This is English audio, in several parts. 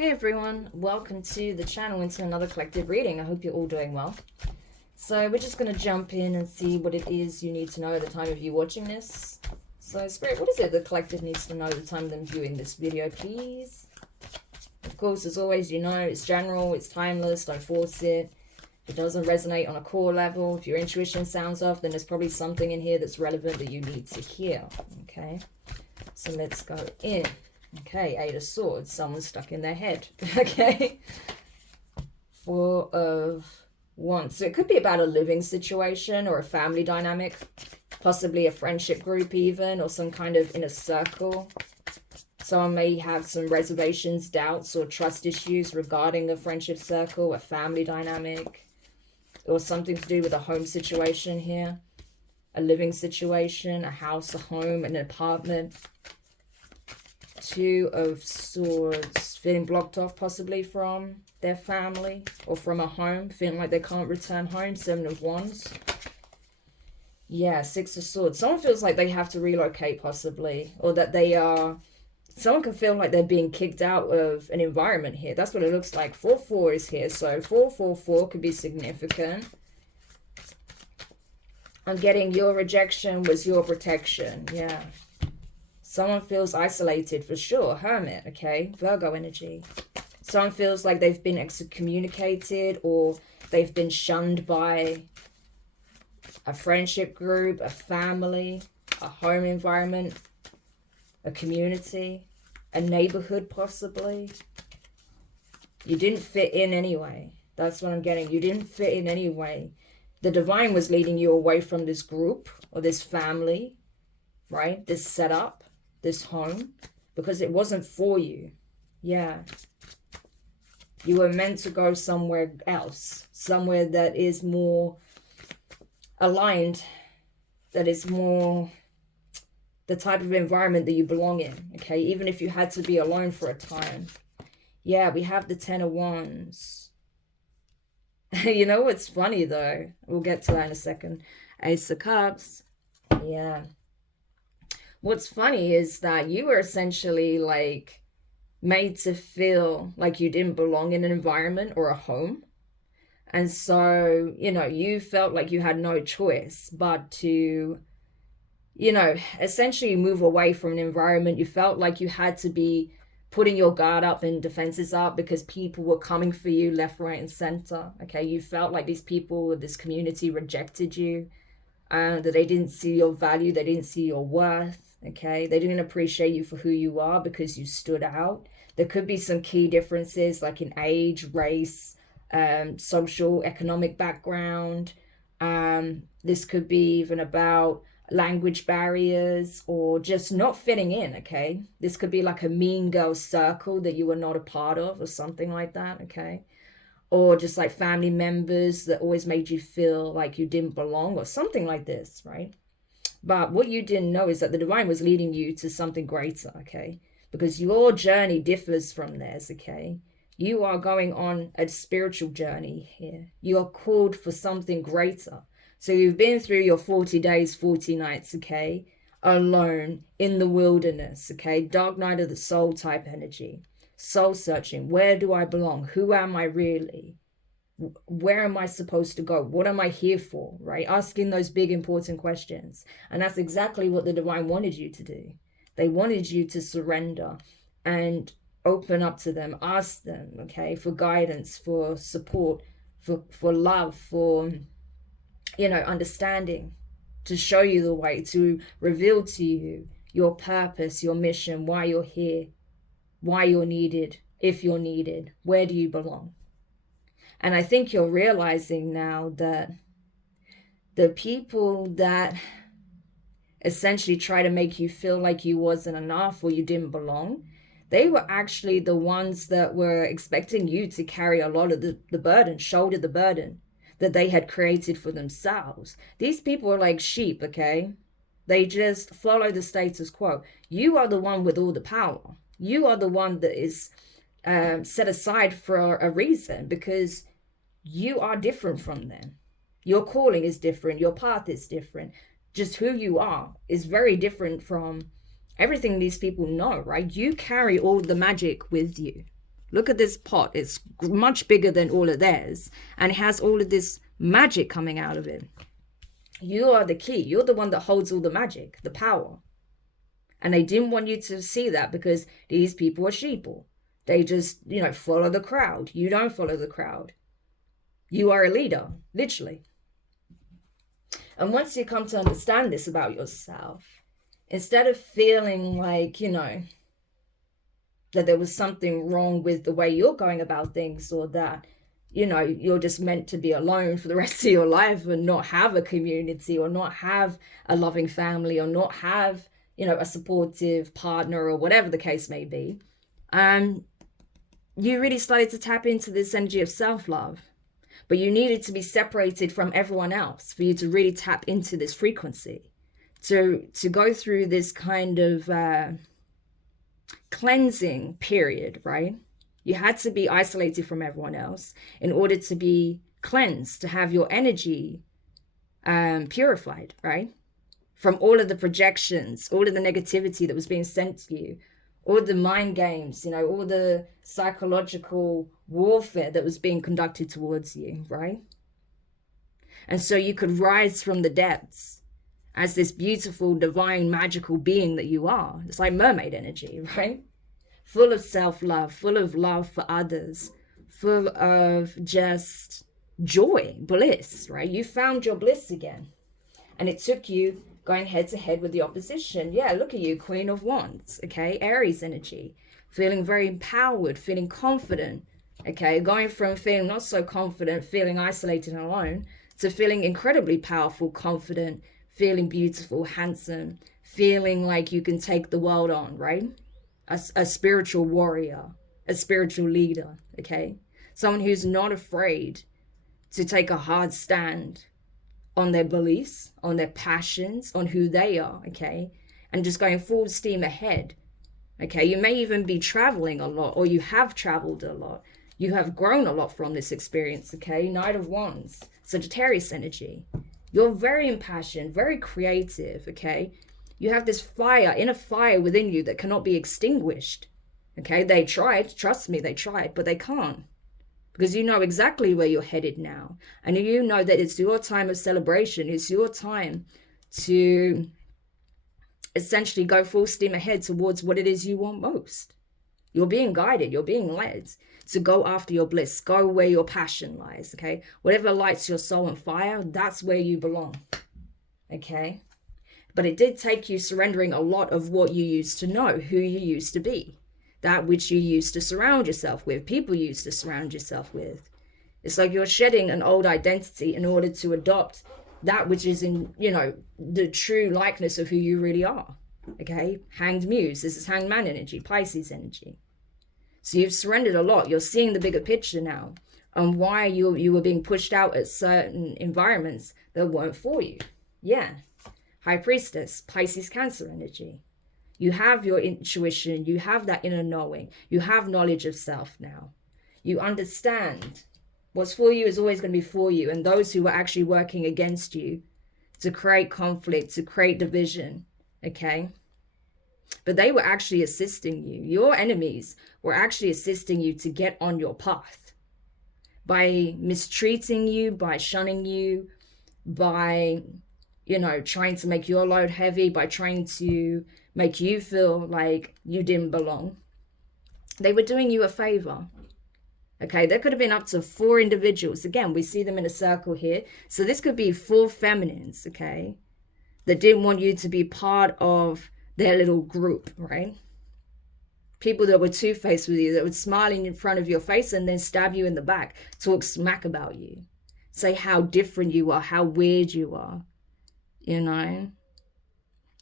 Hey everyone, welcome to the channel and to another collective reading. I hope you're all doing well. So we're just going to jump in and see what it is you need to know at the time of you watching this. So Spirit, what is it the collective needs to know at the time of them viewing this video, please? Of course, as always, you know, it's general, it's timeless, don't force it. If it doesn't resonate on a core level, if your intuition sounds off, then there's probably something in here that's relevant that you need to hear, okay? So let's go in. Okay, Eight of Swords, someone's stuck in their head. Okay. Four of Wands. So it could be about a living situation or a family dynamic, possibly a friendship group even, or some kind of inner circle. Someone may have some reservations, doubts, or trust issues regarding a friendship circle, a family dynamic, or something to do with a home situation here. A living situation, a house, a home, an apartment. Two of Swords, feeling blocked off possibly from their family or from a home, feeling like they can't return home. Seven of Wands. Yeah, Six of Swords. Someone feels like they have to relocate possibly, or that they are, someone can feel like they're being kicked out of an environment here. That's what it looks like. 4-4 is here, so 4-4-4 could be significant. I'm getting your rejection was your protection. Yeah. Someone feels isolated for sure. Hermit, okay? Virgo energy. Someone feels like they've been excommunicated or they've been shunned by a friendship group, a family, a home environment, a community, a neighborhood possibly. You didn't fit in anyway. That's what I'm getting. You didn't fit in anyway. The divine was leading you away from this group or this family, right? This setup. This home, because it wasn't for you. Yeah, you were meant to go somewhere else, somewhere that is more aligned, that is more the type of environment that you belong in, okay? Even if you had to be alone for a time. Yeah, we have the Ten of Wands. You know what's funny though, we'll get to that in a second. Ace of Cups. Yeah. What's funny is that you were essentially like made to feel like you didn't belong in an environment or a home. And so, you know, you felt like you had no choice but to, you know, essentially move away from an environment. You felt like you had to be putting your guard up and defenses up because people were coming for you left, right, and center. Okay, you felt like these people, this community rejected you, and that they didn't see your value, they didn't see your worth. Okay, they didn't appreciate you for who you are because you stood out. There could be some key differences like in age, race, social, economic background. This could be even about language barriers or just not fitting in, okay? This could be like a mean girl circle that you were not a part of or something like that, okay? Or just like family members that always made you feel like you didn't belong or something like this, right? But what you didn't know is that the divine was leading you to something greater, okay? Because your journey differs from theirs, okay? You are going on a spiritual journey here. You are called for something greater. So you've been through your 40 days, 40 nights, okay? Alone in the wilderness, okay? Dark night of the soul type energy. Soul searching. Where do I belong? Who am I really? Where am I supposed to go? What am I here for, right? Asking those big important questions. And that's exactly what the divine wanted you to do. They wanted you to surrender and open up to them, ask them, okay, for guidance, for support, for love, for, you know, understanding, to show you the way, to reveal to you your purpose, your mission, why you're here, why you're needed, if you're needed, where do you belong? And I think you're realizing now that the people that essentially try to make you feel like you wasn't enough or you didn't belong, they were actually the ones that were expecting you to carry a lot of the burden, shoulder the burden that they had created for themselves. These people are like sheep, okay? They just follow the status quo. You are the one with all the power. You are the one that is set aside for a reason, because you are different from them. Your calling is different. Your path is different. Just who you are is very different from everything these people know, right? You carry all the magic with you. Look at this pot. It's much bigger than all of theirs. And it has all of this magic coming out of it. You are the key. You're the one that holds all the magic, the power. And they didn't want you to see that because these people are sheeple. They just, follow the crowd. You don't follow the crowd. You are a leader, literally. And once you come to understand this about yourself, instead of feeling like, that there was something wrong with the way you're going about things, or that, you're just meant to be alone for the rest of your life and not have a community, or not have a loving family, or not have, a supportive partner, or whatever the case may be, you really started to tap into this energy of self-love. But you needed to be separated from everyone else for you to really tap into this frequency, to go through this kind of cleansing period, right? You had to be isolated from everyone else in order to be cleansed, to have your energy purified, right? From all of the projections, all of the negativity that was being sent to you, all the mind games, all the psychological warfare that was being conducted towards you, right? And so you could rise from the depths as this beautiful, divine, magical being that you are. It's like mermaid energy, right? Full of self-love, full of love for others, full of just joy, bliss, right? You found your bliss again. And it took you going head to head with the opposition. Yeah, look at you, Queen of Wands, okay? Aries energy, feeling very empowered, feeling confident, okay? Going from feeling not so confident, feeling isolated and alone, to feeling incredibly powerful, confident, feeling beautiful, handsome, feeling like you can take the world on, right? A spiritual warrior, a spiritual leader, okay? Someone who's not afraid to take a hard stand on their beliefs, on their passions, on who they are, okay? And just going full steam ahead, okay? You may even be traveling a lot, or you have traveled a lot. You have grown a lot from this experience, okay? Knight of Wands, Sagittarius energy. You're very impassioned, very creative, okay? You have this fire, inner fire within you that cannot be extinguished, okay? They tried, trust me, they tried, but they can't. Because you know exactly where you're headed now. And you know that it's your time of celebration. It's your time to essentially go full steam ahead towards what it is you want most. You're being guided. You're being led to go after your bliss. Go where your passion lies, okay? Whatever lights your soul on fire, that's where you belong, okay? But it did take you surrendering a lot of what you used to know, who you used to be. That which you used to surround yourself with, people you used to surround yourself with. It's like you're shedding an old identity in order to adopt that which is in, the true likeness of who you really are. Okay? Hanged Muse. This is Hanged Man energy, Pisces energy. So you've surrendered a lot. You're seeing the bigger picture now on why you were being pushed out at certain environments that weren't for you. Yeah. High Priestess, Pisces Cancer energy. You have your intuition, you have that inner knowing, you have knowledge of self now. You understand what's for you is always going to be for you, and those who are actually working against you to create conflict, to create division, okay? But they were actually assisting you. Your enemies were actually assisting you to get on your path by mistreating you, by shunning you, by, trying to make your load heavy, by trying to make you feel like you didn't belong. They were doing you a favor. Okay, there could have been up to 4 individuals. Again, we see them in a circle here. So this could be 4 feminines, okay, that didn't want you to be part of their little group, right? People that were two-faced with you, that would smile in front of your face and then stab you in the back, talk smack about you, say how different you are, how weird you are,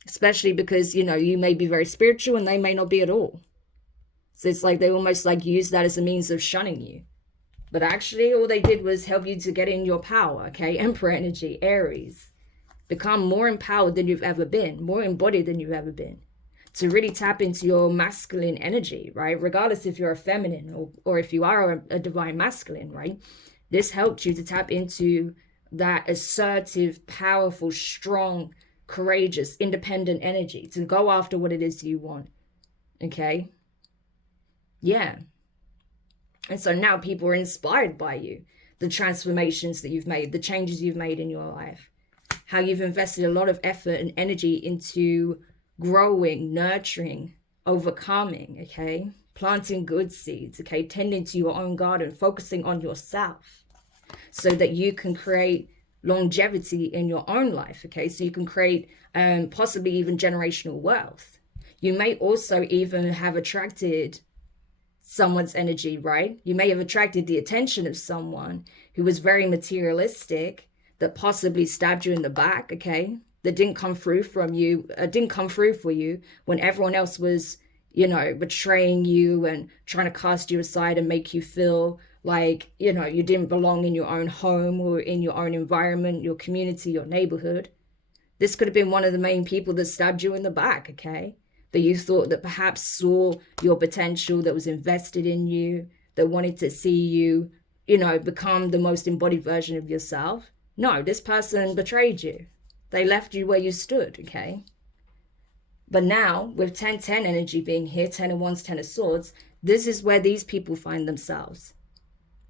especially because, you may be very spiritual and they may not be at all. So it's like they almost use that as a means of shunning you. But actually all they did was help you to get in your power, okay? Emperor energy, Aries. Become more empowered than you've ever been, more embodied than you've ever been. To really tap into your masculine energy, right? Regardless if you're a feminine or if you are a divine masculine, right? This helped you to tap into that assertive, powerful, strong, courageous, independent energy to go after what it is you want, okay? Yeah. And so now people are inspired by you, the transformations that you've made, the changes you've made in your life, how you've invested a lot of effort and energy into growing, nurturing, overcoming, okay? Planting good seeds, okay? Tending to your own garden, focusing on yourself so that you can create longevity in your own life, okay? So you can create possibly even generational wealth. You may also even have attracted someone's energy, right? You may have attracted the attention of someone who was very materialistic, that possibly stabbed you in the back, okay? That didn't come through from you, didn't come through for you when everyone else was, you know, betraying you and trying to cast you aside and make you feel like, you know, you didn't belong in your own home or in your own environment, your community, your neighborhood. This could have been one of the main people that stabbed you in the back, okay? That you thought that perhaps saw your potential, that was invested in you, that wanted to see you, you know, become the most embodied version of yourself. No, this person betrayed you. They left you where you stood, okay? But now, with 10-10 energy being here, 10 of Wands, 10 of Swords, this is where these people find themselves.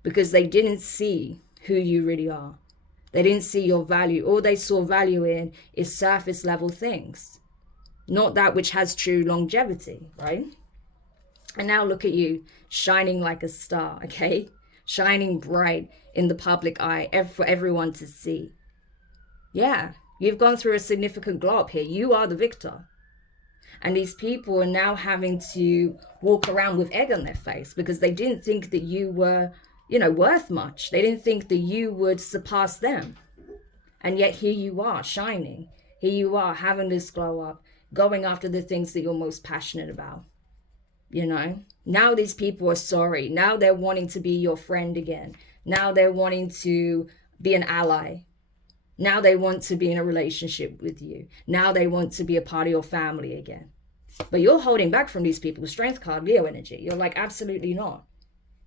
Because they didn't see who you really are. They didn't see your value. All they saw value in is surface level things. Not that which has true longevity, right? And now look at you, shining like a star, okay? Shining bright in the public eye for everyone to see. Yeah, you've gone through a significant glow up here. You are the victor. And these people are now having to walk around with egg on their face because they didn't think that you were, you know, worth much. They didn't think that you would surpass them. And yet here you are, shining. Here you are, having this glow up, going after the things that you're most passionate about. You know, now these people are sorry. Now they're wanting to be your friend again. Now they're wanting to be an ally. Now they want to be in a relationship with you. Now they want to be a part of your family again. But you're holding back from these people. Strength card, Leo energy. You're like, absolutely not.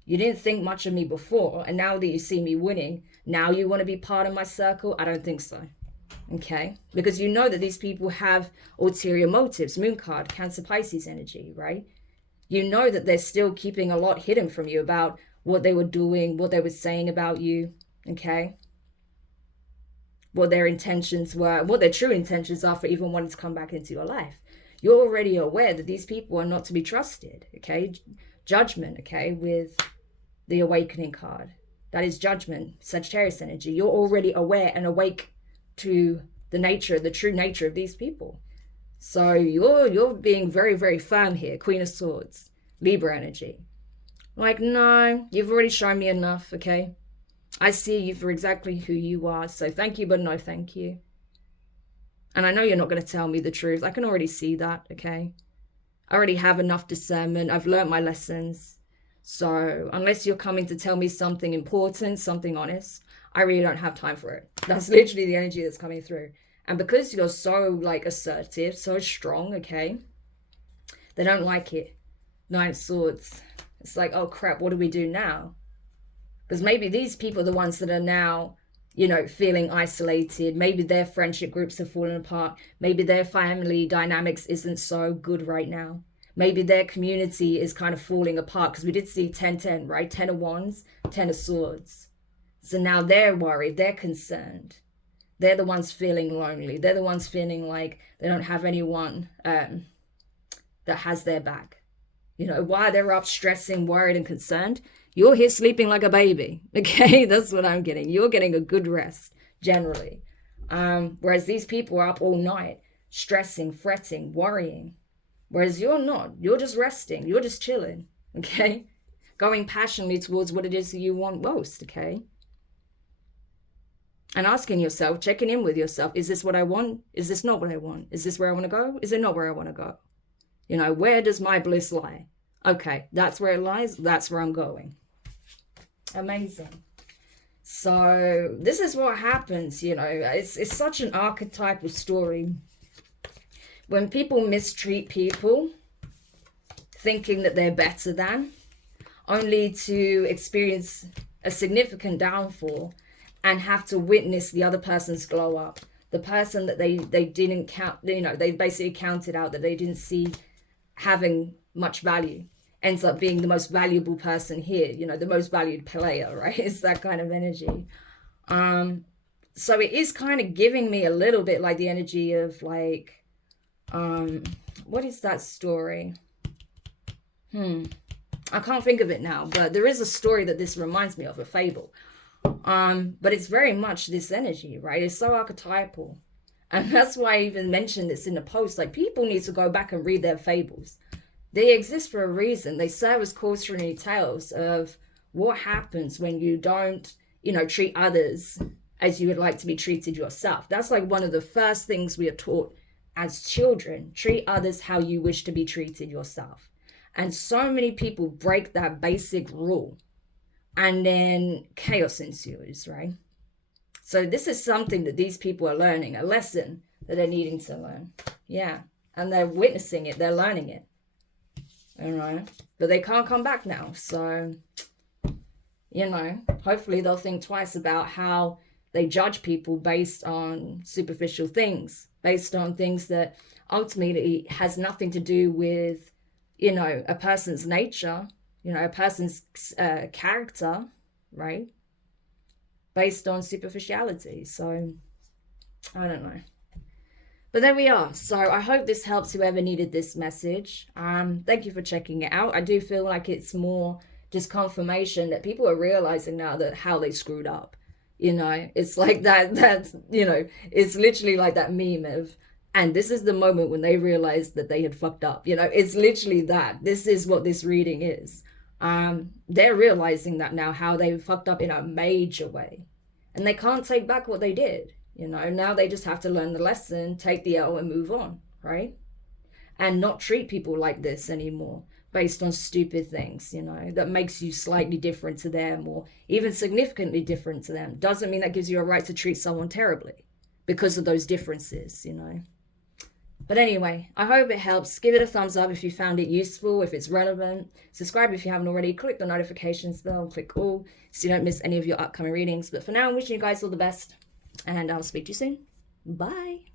You didn't think much of me before. And now that you see me winning, now you want to be part of my circle? I don't think so. Okay? Because you know that these people have ulterior motives. Moon card, Cancer, Pisces energy, right? You know that they're still keeping a lot hidden from you about what they were doing, what they were saying about you, okay? What their intentions were, what their true intentions are for even wanting to come back into your life. You're already aware that these people are not to be trusted, okay? Judgment, okay, with the Awakening card. That is Judgment, Sagittarius energy. You're already aware and awake to the nature, the true nature of these people. So you're being very, very firm here. Queen of Swords, Libra energy. Like, no, you've already shown me enough, okay? I see you for exactly who you are. So thank you, but no thank you. And I know you're not going to tell me the truth. I can already see that, okay? I already have enough discernment. I've learned my lessons. So unless you're coming to tell me something important, something honest, I really don't have time for it. That's literally the energy that's coming through. And because you're so, like, assertive, so strong, okay, they don't like it. 9 of Swords. It's like, oh, crap, what do we do now? Because maybe these people are the ones that are now, you know, feeling isolated. Maybe their friendship groups have fallen apart. Maybe their family dynamics isn't so good right now. Maybe their community is kind of falling apart. Because we did see 10-10, right? 10 of Wands, 10 of Swords. So now they're worried. They're concerned. They're the ones feeling lonely. They're the ones feeling like they don't have anyone that has their back. You know, while they're up stressing, worried, and concerned, you're here sleeping like a baby. Okay, that's what I'm getting. You're getting a good rest, generally. Whereas these people are up all night, stressing, fretting, worrying. Whereas you're not. You're just resting. You're just chilling, okay? Going passionately towards what it is that you want most, okay? And asking yourself, checking in with yourself, is this what I want? Is this not what I want? Is this where I want to go? Is it not where I want to go? You know, where does my bliss lie? Okay, that's where it lies. That's where I'm going. Amazing. So this is what happens, you know. It's such an archetypal story. When people mistreat people, thinking that they're better than, only to experience a significant downfall and have to witness the other person's glow up. The person that they didn't count, you know, they basically counted out, that they didn't see having much value. ends up being the most valuable person here, you know, the most valued player, right? It's that kind of energy. So it is kind of giving me a little bit like the energy of like, what is that story? I can't think of it now, but there is a story that this reminds me of, a fable. But it's very much this energy, right? It's so archetypal. And that's why I even mentioned this in the post. Like, people need to go back and read their fables. They exist for a reason. They serve as cautionary tales of what happens when you don't, you know, treat others as you would like to be treated yourself. That's like one of the first things we are taught as children. Treat others how you wish to be treated yourself. And so many people break that basic rule, and then chaos ensues, right? So this is something that these people are learning, a lesson that they're needing to learn. Yeah. And they're witnessing it. They're learning it. All right. But they can't come back now. So, you know, hopefully they'll think twice about how they judge people based on superficial things, based on things that ultimately has nothing to do with, you know, a person's nature, you know, a person's character, right? Based on superficiality. So, I don't know. But there we are. So I hope this helps whoever needed this message. Thank you for checking it out. I do feel like it's more just confirmation that people are realizing now that how they screwed up. You know, it's like that's, you know, it's literally like that meme of, and this is the moment when they realized that they had fucked up. You know, it's literally that. This is what this reading is. They're realizing that now, how they fucked up in a major way. And they can't take back what they did. You know, now they just have to learn the lesson, take the L and move on, right? And not treat people like this anymore based on stupid things, you know, that makes you slightly different to them or even significantly different to them. Doesn't mean that gives you a right to treat someone terribly because of those differences, you know. But anyway, I hope it helps. Give it a thumbs up if you found it useful, if it's relevant. Subscribe if you haven't already. Click the notifications bell, click all so you don't miss any of your upcoming readings. But for now, I'm wishing you guys all the best. And I'll speak to you soon. Bye.